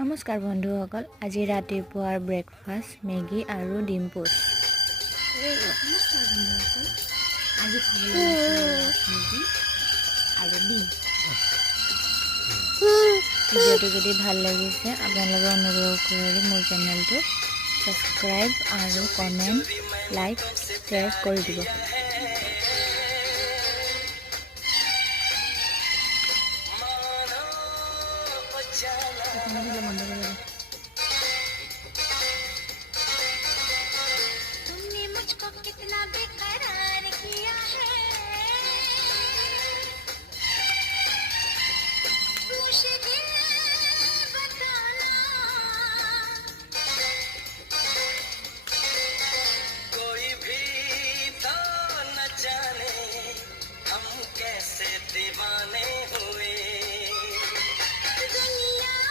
নমস্কাৰ বন্ধুসকল, আজি ৰাতিপুৱাৰ ব্ৰেকফাষ্ট মেগী আৰু ডিম পোষ্ট। নমস্কাৰ বন্ধুসকল, আজি মেগী আৰু ডিম। ভিডিঅ'টো যদি ভাল লাগিছে আপোনালোকে অনুগ্ৰহ কৰি মোৰ চেনেলটো ছাবস্ক্ৰাইব আৰু কমেণ্ট লাইক শ্বেয়াৰ কৰি দিব। বন্ধ কৰি